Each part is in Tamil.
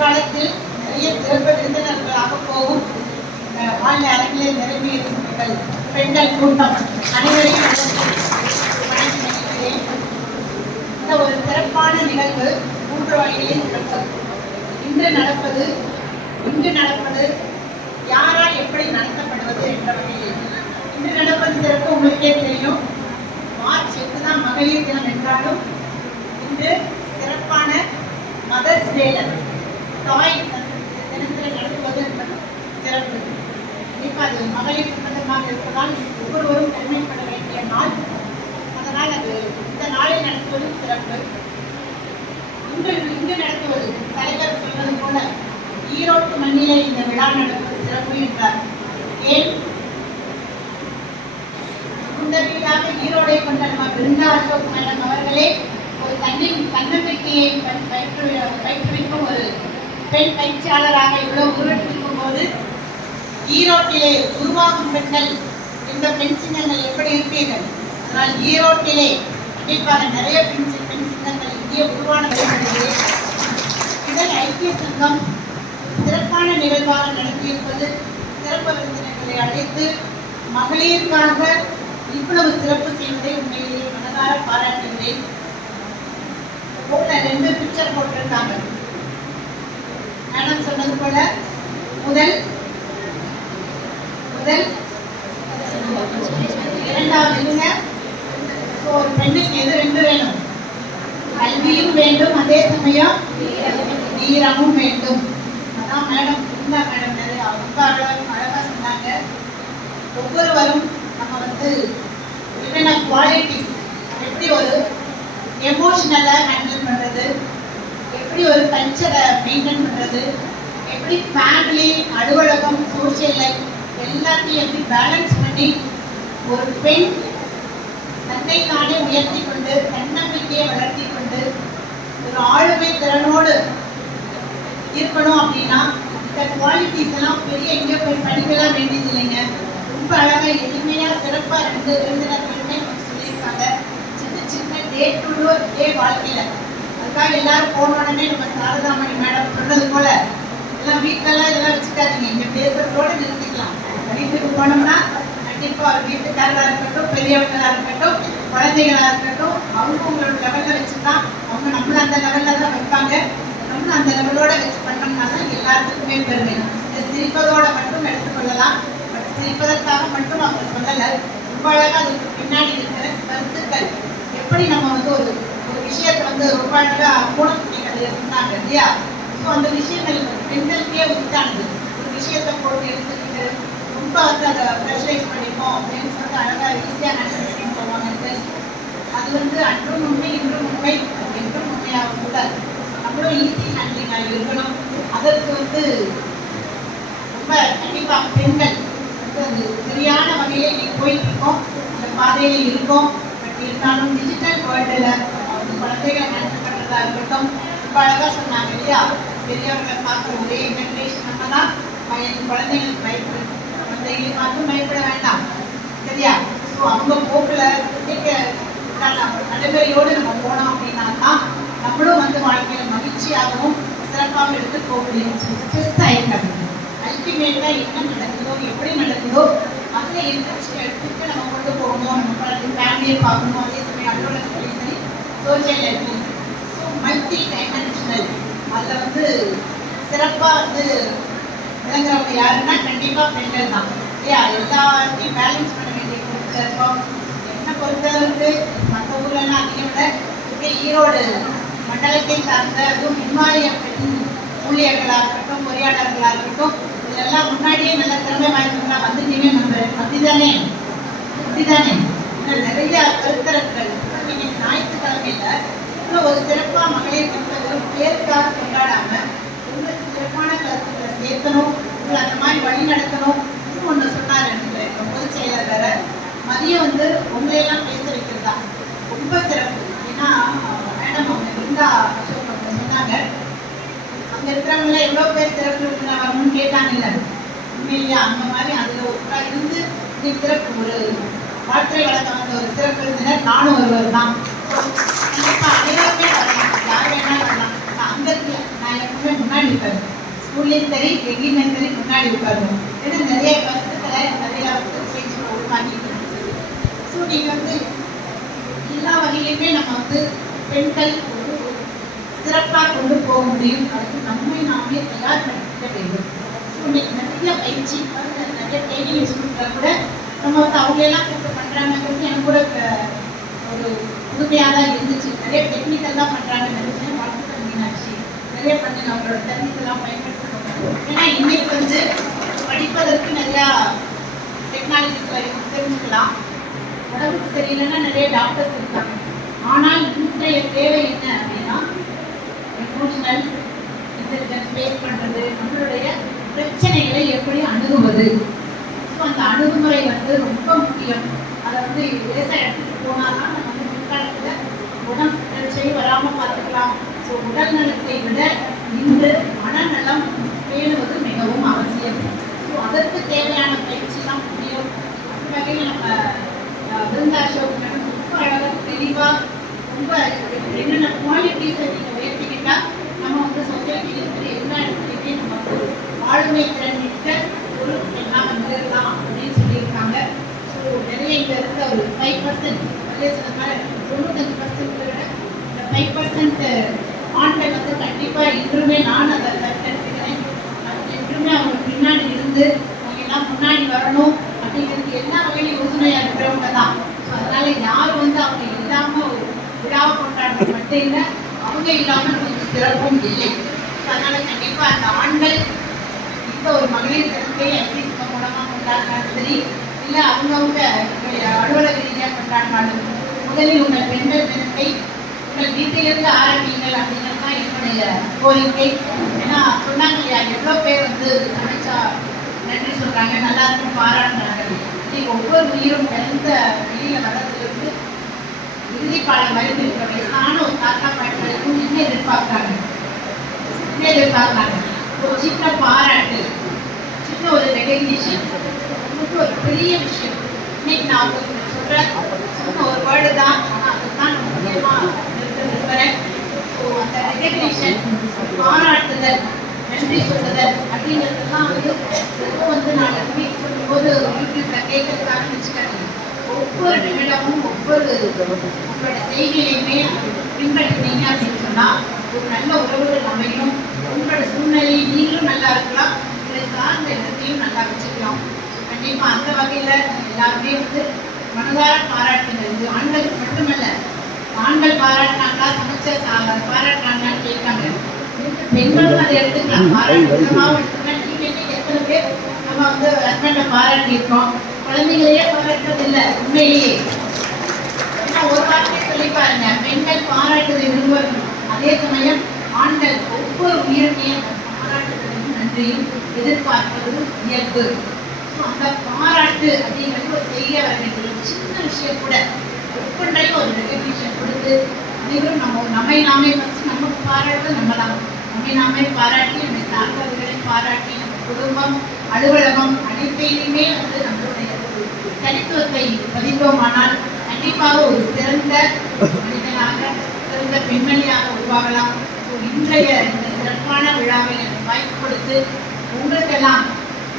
பிற்காலத்தில் நிறைய சிறப்பு விருந்தினர்களாக போகும் வாழ்ந்த அரங்கிலே நிறைவேறும் பெண்கள் கூட்டம் அனைவரையும் வணங்குகிறேன். இந்த ஒரு சிறப்பான நிகழ்வு 3 வழிகளில் சிறப்பு. இன்று நடப்பது யாரால் எப்படி நடத்தப்படுவது என்ற வகையில் இன்று நடப்பது சிறப்பு. உங்களுக்கே தெரியும், மார்ச் 8 தான் மகளிர் தினம் என்றாலும் இன்று சிறப்பான மதர்ஸ் டேல தாய் தினத்தில் நடத்துவது என்பது சிறப்பு. கண்டிப்பாக அது மகளிர் சம்பந்தமாக இருப்பதால் ஒவ்வொருவரும் பெருமைப்பட வேண்டிய நாள். அதனால் அது இந்த நாளில் நடத்துவதும் சிறப்பு. இன்று நடத்துவது தலைவர் சொல்வது போல ஈரோட்டு மண்ணிலே இந்த விழா நடப்பது சிறப்பு என்றார். ஏன் முந்தவீடாக ஈரோடை கொண்ட நம்ம பிருந்தா அசோக் மேடம் அவர்களே ஒரு தன்னம்பிக்கையை பயிற்றுவிக்கும் ஒரு பெண் பயிற்சியாளராக இவ்வளவு உருவெடுத்திருக்கும் போது ஈரோட்டிலே உருவாகும் பெண்கள் இந்த பெண் சின்னங்கள் எப்படி இருப்பீர்கள்? அதனால் ஈரோட்டிலே கண்டிப்பாக நிறைய பெண் சின்னங்கள் இங்கே உருவான வருகிறது. இதன் ஐக்கிய சங்கம் சிறப்பான நிகழ்வாக நடத்தியிருப்பது, சிறப்பு விருந்தினர்களை அழைத்து மகளிருக்காக இவ்வளவு சிறப்பு செய்வதை உண்மையிலேயே மனதார பாராட்டுகிறேன். 2 பிக்சர் போட்டிருக்காங்க. மேடம் சொன்னது போல முதல் 2வது ஒரு பெண்ணுக்கு எது 2 வேணும்? கல்வியும் வேண்டும், அதே சமயம் வீரமும் வேண்டும். அதான் மேடம் இருந்தா மேடம் ரொம்ப அழகா சொன்னாங்க. ஒவ்வொருவரும் நம்ம என்னென்ன குவாலிட்டிஸ், எப்படி ஒரு எமோஷனலா ஹேண்டில் பண்றது, எப்படி ஒரு கல்ச்சரை மெயின்டைன் பண்றது, எப்படி ஃபேமிலி, அலுவலகம், சோசியல் லைஃப் எல்லாத்தையும் எப்படி பேலன்ஸ் பண்ணி ஒரு பெண் தன்னை தானே உயர்த்தி கொண்டு தன்னம்பிக்கையை வளர்த்தி கொண்டு ஒரு ஆளுமை திறனோடு இருக்கணும் அப்படின்னா இந்த குவாலிட்டிஸ் எல்லாம் பெரிய எங்கேயோ போய் படிக்கலாம் வேண்டியது இல்லைங்க. ரொம்ப அழகா எளிமையா சிறப்பா 2 விருந்தினர்களுமே சொல்லியிருக்காங்க. சின்ன டே டு டே வாழ்க்கையில அதுக்காக எல்லாரும் போன உடனே நம்ம சாரதாமணி மேடம் சொன்னது போல எல்லாம் வீட்டெல்லாம் இதெல்லாம் வச்சுக்காதீங்க, இங்க பேசுறதோட நிறுத்திக்கலாம். வீட்டுக்கு போனோம்னா கண்டிப்பா ஒரு வீட்டுக்காரராக இருக்கட்டும், பெரியவங்களா இருக்கட்டும், குழந்தைகளா இருக்கட்டும், அவங்களோட லெவல்ல வச்சுதான் அவங்க நம்மள அந்த லெவல்ல தான் வைப்பாங்க. நம்மளும் அந்த லெவலோட வச்சு பண்ணோம்னால எல்லாத்துக்குமே பெருமை. சிரிப்பதோட மட்டும் எடுத்துக்கொள்ளலாம், பட் சிரிப்பதற்காக மட்டும் அவங்க சொல்லலை. ரொம்ப அழகா அதுக்கு பின்னாடி இருக்கிற கருத்துக்கள் எப்படி நம்ம ஒரு விஷயத்தை ரொம்ப அழகா மூலத்துறைகள் சொன்னாங்க இல்லையா? ஸோ அந்த விஷயங்கள் பெண்களுக்கே உரித்தானது. ஒரு விஷயத்தை போட்டு எடுத்துக்கிட்டு ரொம்ப அதை ப்ரெஷரைஸ் பண்ணிப்போம் அப்படின்னு சொல்லிட்டு அழகாக ஈஸியாக ஹேண்டில் பண்ணிட்டு போவாங்க. அது அன்றும் உண்மை, இன்றும் உண்மை, என்றும் உண்மையாக கூடாது. நம்மளும் ஈஸி ஹேண்ட்லிங்காக இருக்கணும். அதற்கு ரொம்ப கண்டிப்பாக பெண்கள் அது சரியான வகையில் இன்னைக்கு போயிட்டு இருக்கோம், அந்த பாதையில் இருக்கோம். பட் இருந்தாலும் டிஜிட்டல் வேர்ல்டில் அவங்க குழந்தைகளை ஹேண்டில் பண்ணுறதா இருக்கட்டும். ரொம்ப அழகாக சொன்னாங்க இல்லையா? பெரியவர்களை பார்க்குற ஒரே ஜென்ரேஷன் நம்ம தான். குழந்தைங்களுக்கு பயப்படும், குழந்தைகளை பார்த்து பயப்பட வேண்டாம், சரியா? ஸோ அவங்க போக்கில் நடைமுறையோடு நம்ம போனோம் அப்படின்னா தான் நம்மளும் வாழ்க்கையில் மகிழ்ச்சியாகவும் சிறப்பாகவும் எடுத்து போக முடியும். ஸ்ட்ரெஸ் ஆகிட்டாங்க. அல்டிமேட்டாக என்ன நடக்குதோ, எப்படி நடக்குதோ அதில் இன்ட்ரெஸ்ட் எடுத்துட்டு நம்ம கொண்டு போகணும். நம்ம ஃபேமிலியை பார்க்கணும், அதே சமயம் அலுவலகத்துலையும் சரி, சோசியல் லைஃப்லையும் சரி. ஸோ மல்டி டைமென்ஷனல் அதில் சிறப்பாக விளங்குறவங்க யாருன்னா கண்டிப்பாக பெண்கள் தான் இல்லையா? எல்லாத்தையும் பேலன்ஸ் பண்ண வேண்டிய பொறுப்பில் இருக்கோம். என்னை பொறுத்தளவுக்கு மற்ற ஊர்லலாம் அதிகம் விட இப்படி ஈரோடு மண்டலத்தை சார்ந்த அதுவும் இமாலய பெண் ஊழியர்களாக இருக்கட்டும், பொறியாளர்களாக இருக்கட்டும், இதெல்லாம் முன்னாடியே நல்ல திறமை வாய்ந்தவங்களா வந்துட்டீங்க. நம்ம அப்படிதானே இன்னும் நிறைய கருத்தரங்கள் இன்னைக்கு ஞாயிற்றுக்கிழமையில இன்னும் ஒரு சிறப்பாக மகளிர் ஒரு பேருக்காக கொண்டாடாம உங்களுக்கு சிறப்பான கருத்துக்களை சேர்க்கணும், உங்களை அந்த மாதிரி வழி நடத்தணும். இன்னும் ஒன்று சொன்னார் என்று பொதுச் செயலர் வேற மதியம் உங்களையெல்லாம் பேச வைக்கிறதா ரொம்ப சிறப்பு. ஏன்னா மேடம் அவங்க பிருந்தா அசோக் அவங்க சொன்னாங்க, அங்கே இருக்கிறவங்கள எவ்வளோ பேர் சிறப்பு வரணும்னு கேட்டாங்கல்ல, உண்மையிலேயே அந்த மாதிரி அதில் ஒருத்தராக இருந்து இன்னைக்கு சிறப்பு ஒரு வாழ்க்கை வழக்க வந்த ஒரு சிறப்பு விருந்தினர் நானும் ஒருவர் தான். கண்டிப்பாக அனைவருமே வரலாம், யார் வேணாலும் வரலாம். அங்கே இருக்கு நான் எப்பவுமே முன்னாடி உட்காருவேன். ஸ்கூல்லேயும் சரி எங்கேயுமே சரி முன்னாடி உட்காருவோம். ஏன்னா நிறைய கருத்துக்களை நிறைய பேச்சு உருவாக்கிட்டு இருக்குது. ஸோ நீங்கள் வந்து எல்லா வகையிலுமே நம்ம வந்து பெண்கள் ஒரு சிறப்பாக கொண்டு போக முடியும். அதுக்கு நம்மை நாமே தயார்படுத்த வேண்டும். ஸோ இன்னைக்கு நிறைய பயிற்சி நிறைய ட்ரைனிங் இன்ஸ்டியூட்டில் கூட நம்ம வந்து அவங்களெல்லாம் கூப்பிட்டு பண்ணுறாங்கிறது எனக்கு கூட ஒரு புதுமையாக தான் இருந்துச்சு. நிறைய டெக்னிக்கல் தான் பண்ணுறாங்க. நிறைய வாழ்த்துக்கள் மீனாட்சி, நிறைய பண்ணுங்க, அவங்களோட சர்வீஸ் எல்லாம் பயன்படுத்தணும். ஏன்னா இன்னைக்கு வந்து படிப்பதற்கு நிறையா டெக்னாலஜிஸ் தெரிஞ்சுக்கலாம். உடம்புக்கு சரியில்லைன்னா நிறைய டாக்டர்ஸ் இருக்காங்க. ஆனால் இன்றைய தேவை என்ன அப்படின்னா எமோஷனல் இன்டெலிஜென்ஸ் பேஸ் பண்ணுறது, நம்மளுடைய பிரச்சனைகளை எப்படி அணுகுவது. ஸோ அந்த அணுகுமுறை வந்து ரொம்ப முக்கியம். அதை வந்து லேசாக எடுத்துகிட்டு போனால் தான் நம்ம வந்து முற்காலத்தில் உடல் பிரச்சனை வராமல் பார்த்துக்கலாம். ஸோ உடல் நலத்தை விட இன்று மனநலம் பேணுவது மிகவும் அவசியம். ஸோ அதற்கு தேவையான பயிற்சிலாம் முக்கியம். அந்த வகையில் நம்ம பிருந்தா அசோக் மேடம் ரொம்ப அழகாக தெளிவாக ரொம்ப என்னென்ன குவாலிட்டிஸை நீங்கள் உயர்த்திக்கிட்டால் நம்ம வந்து சொசைட்டிலையும் சரி எல்லா இடத்துலையுமே நம்ம வந்து ஆளுமை திறன் மிக்க ஒரு பெண்ணாக வந்துடலாம் அப்படின்னு சொல்லியிருக்காங்க. ஸோ நிறைய இங்கே இருக்க ஒரு 5% அதே சொன்ன மாதிரி 95% விட இந்த 5% ஆண்கள் வந்து கண்டிப்பாக இன்றுமே நான் அதை தடுக்கிறேன். என்றுமே அவங்க பின்னாடி இருந்து அவங்க எல்லாம் முன்னாடி வரணும் அப்படிங்கிறது எல்லா வகையிலும் உறுதுணையாக இருக்கிறவங்க தான். ஸோ அதனால யாரும் வந்து அவங்க இல்லாமல் ஒரு விழாவை கொண்டாடுறது மட்டும் இல்லை, அவங்க இல்லாமல் கொஞ்சம் சிறப்பும் இல்லை. அதனால கண்டிப்பாக அந்த ஆண்கள் இந்த ஒரு மகளிர் தினத்தை ஐபிஎஸ்க மூலமாக கொண்டாடினாலும் சரி, இல்லை அவங்கவுங்க அலுவலக ரீதியாக கொண்டாடினாலும் முதலில் உங்கள் பெண்கள் தினத்தை உங்கள் வீட்டிலிருந்து ஆரம்பிங்கள் அப்படிங்கிறது தான் என்னுடைய கோரிக்கை. ஏன்னா சொன்னாங்க இல்லையா, எவ்வளோ பேர் வந்து சமைச்சா நன்றி சொல்கிறாங்க, நல்லா இருக்கும் பாராட்டுறாங்க. இன்னைக்கு ஒவ்வொரு உயிரும் பிறந்த வெளியில் வர்றதுலேருந்து இறுதிப்பாளர் வரைக்கும் இருக்கிற வயசான ஒரு தாத்தா பாட்டு வரைக்கும் என்ன எதிர்பார்க்குறாங்க, ஒரு சின்ன பாராட்டு, சின்ன ஒரு ரெகக்னிஷன், ரொம்ப ஒரு பெரிய விஷயம். இன்னைக்கு நான் உங்களுக்கு சொல்கிறேன் சின்ன ஒரு வேர்டு தான், ஆனால் அதுதான் நான் முக்கியமாக நிறுத்த விரும்புகிறேன். ஸோ அந்த ரெகக்னிஷன், பாராட்டுதல், நன்றி சொல்லுதல் அப்படிங்கிறதுலாம் வந்து எதுவும் வந்து நாங்கள் ஸ்பீக் சொல்லும்போது யூடியூப்பில் கேட்கறதுக்கு ஆரம்பிச்சுட்டாங்க. ஒவ்வொரு நிமிடமும் ஒவ்வொரு உங்களோட செய்தியிலையுமே பின்பற்றினீங்க அப்படின்னு சொன்னால் ஒரு நல்ல உறவுகள் அமையும். உங்களோட சூழ்நிலை நீங்களும் நல்லா இருக்கலாம், உங்களை சார்ந்த இடத்தையும் நல்லா வச்சுக்கலாம். கண்டிப்பாக அந்த வகையில் எல்லாருமே வந்து மனதார பாராட்டுங்கிறது ஆண்களுக்கு மட்டுமல்ல, ஆண்கள் பாராட்டினாங்களா சமைச்ச பாராட்டினாங்களான்னு கேட்காங்க. பெண்களும் அதை எடுத்துக்கலாம், பாராட்டுமாவும் எடுத்துக்கலாம். நீங்கள் எத்தனை பேர் நம்ம வந்து ஹஸ்பண்டை பாராட்டியிருக்கோம், குழந்தைகளையே பாராட்டுறது இல்லை உண்மையிலேயே. ஏன்னா ஒரு வார்த்தையை சொல்லி பாருங்க, பெண்கள் பாராட்டுவதை விரும்புவார்கள், அதே சமயம் ஆண்கள் ஒவ்வொரு உயிரினையும் பாராட்டுவதையும் நன்றியும் எதிர்பார்ப்பது இயல்பு. ஸோ அந்த பாராட்டு அப்படிங்கிறது ஒரு செய்ய வர வேண்டிய ஒரு சின்ன விஷயம் கூட ஒவ்வொன்றையும் ஒரு ரெகக்னிஷன் கொடுத்து அனைவரும் நம்மை நாமே ஃபஸ்ட்டு நமக்கு பாராட்டுறது நம்ம தான். நம்மை நாமே பாராட்டி, நம்மை சார்ந்தவர்களை பாராட்டி, நம்ம குடும்பம், அலுவலகம் அனைத்தையுமே வந்து நம்மளுடைய தனித்துவத்தை பதிந்தோமானால் கண்டிப்பாக ஒரு சிறந்த மனிதனாக, சிறந்த பெண்மணியாக உருவாகலாம். இன்றைய இந்த சிறப்பான விழாவை எனக்கு வாய்ப்பு கொடுத்து உங்களுக்கெல்லாம்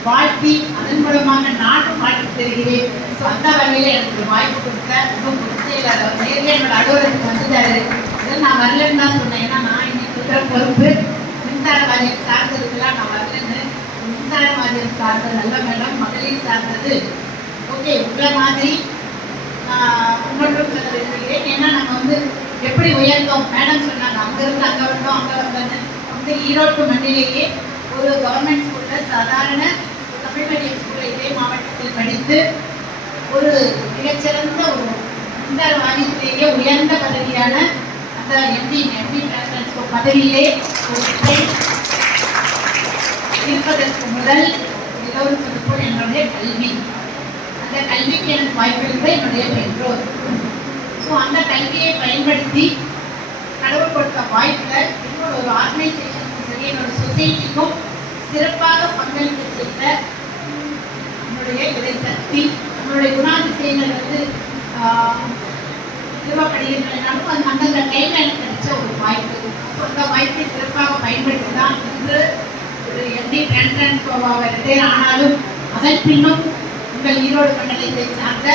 வாழ்த்தி அதன் மூலமாக நானும் வாழ்த்து தருகிறேன். ஸோ அந்த வகையில் எனக்கு வாய்ப்பு கொடுத்த செயலாளர் நேரில் என்னோட அலுவலகத்துக்கு வந்துட்டாரு. இதில் நான் வரலன்னு தான் சொன்னேன். ஏன்னா நான் இன்னைக்கு இருக்கிற பொறுப்பு மின்சார வாரியம் சார்ந்ததுக்கெல்லாம் நான் வரலன்னு. மின்சார வாரியம் சார்ந்தது நல்ல மேடம், மகளிர் சார்ந்தது ஓகே உங்களை மாதிரி முன்னோட்டம் சொல்ல விரும்புகிறேன். ஏன்னா நம்ம வந்து எப்படி உயர்ந்தோம், மேடம் சொன்னாங்க அங்கேருந்து அங்கே வந்தோம் அங்கே வந்தோன்னு. வந்து ஈரோட்டு மண்ணிலேயே ஒரு கவர்மெண்ட் ஸ்கூலில் சாதாரண தமிழ் மீடியம் ஸ்கூலில் இதே மாவட்டத்தில் படித்து ஒரு மிகச்சிறந்த ஒரு மின்சார வாரியத்திலேயே உயர்ந்த பதவியான அந்த எம்பி டிரான்ஸ்போர்ட் பதவியிலே ஒரு பெண் இருப்பதற்கு முதல் எல்லோரும் சொல்லும்போது என்னுடைய கல்வி, அந்த கல்விக்கு எனக்கு வாய்ப்பளித்த என்னுடைய பெற்றோர். ஸோ அந்த கல்வியை பயன்படுத்தி கடவுள் கொடுத்த வாய்ப்பில் இன்னொரு ஒரு ஆர்கனைசேஷனுக்கும் சரி என்னோட சொசைட்டிக்கும் சிறப்பாக பங்களிப்பு செய்த நம்மளுடைய இறை சக்தி, நம்மளுடைய குணாதிசயங்கள் வந்து நிறுவப்படுகின்றனாலும் அது அந்தந்த டைமில் எனக்கு கிடைச்ச ஒரு வாய்ப்பு. அந்த வாய்ப்பை சிறப்பாக பயன்படுத்தி தான் இன்று ஒரு எம்டி ரிட்டையர் ஆனாலும் அதன் பின்னும் உங்கள் ஈரோடு மண்டலத்தை சார்ந்த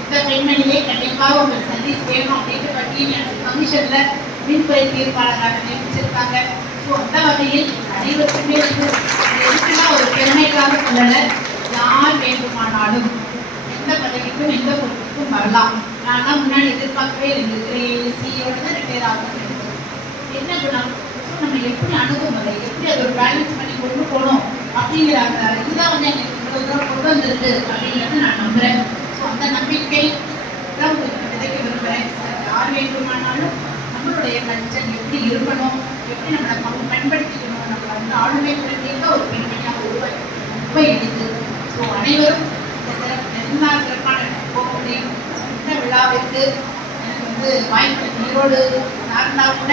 இந்த பெண்மணியை கண்டிப்பாக உங்கள் சர்வீஸ் வேணும் அப்படின்னு பற்றி கமிஷனில் மின்துறை தீர்ப்பாளராக நியமிச்சிருக்காங்க. ஸோ அந்த வகையில் அனைவருக்குமே எதுக்குன்னா ஒரு பெருமைக்காக சொல்லலை, யார் வேண்டுமானாலும் எந்த பதவிக்கும் எந்த பொறுப்புக்கும் வரலாம். நான் முன்னாடி எதிர்பார்க்கவே இல்லை, சியோட தான் ரிட்டையர் ஆகும். என்ன குணம், நம்ம எப்படி அணுகுமுறை, எப்படி அதை ஒரு பேலன்ஸ் பண்ணி கொண்டு போகணும் அப்படிங்கிறாங்க. இதுதான் வந்து எனக்கு இவ்வளோ தூரம் கொண்டு வந்திருக்கு அப்படிங்கிறது நான் நம்புகிறேன். ஸோ அந்த நம்பிக்கை தான் உங்களுக்கு விதைக்க விரும்புகிறேன். யார் வேண்டுமானாலும் நம்மளுடைய கல்ச்சர் எப்படி இருக்கணும், எப்படி நம்மளை பயன்படுத்திக்கணும், நம்ம வந்து ஆளுமை திறமையாக ஒரு பெண்மணியாக ரொம்ப எளிது. ஸோ அனைவரும் இந்த சிறப்பான போகக்கூடிய இந்த விழாவிற்கு எனக்கு வந்து வாய்ப்பு ஈரோடு சார்ந்தா கூட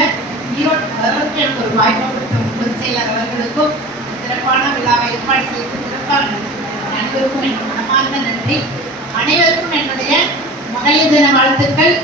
ஈரோடு வரவுக்கு எனக்கு ஒரு வாய்ப்பு கொடுத்த பொதுச் செயலர் அவர்களுக்கும் சிறப்பான விழாவை ஏற்பாடு செய்து சிறப்பாக அனைவருக்கும் என்னோட மனமார்ந்த நன்றி. அனைவருக்கும் என்னுடைய மகளிர் தின வாழ்த்துக்கள்.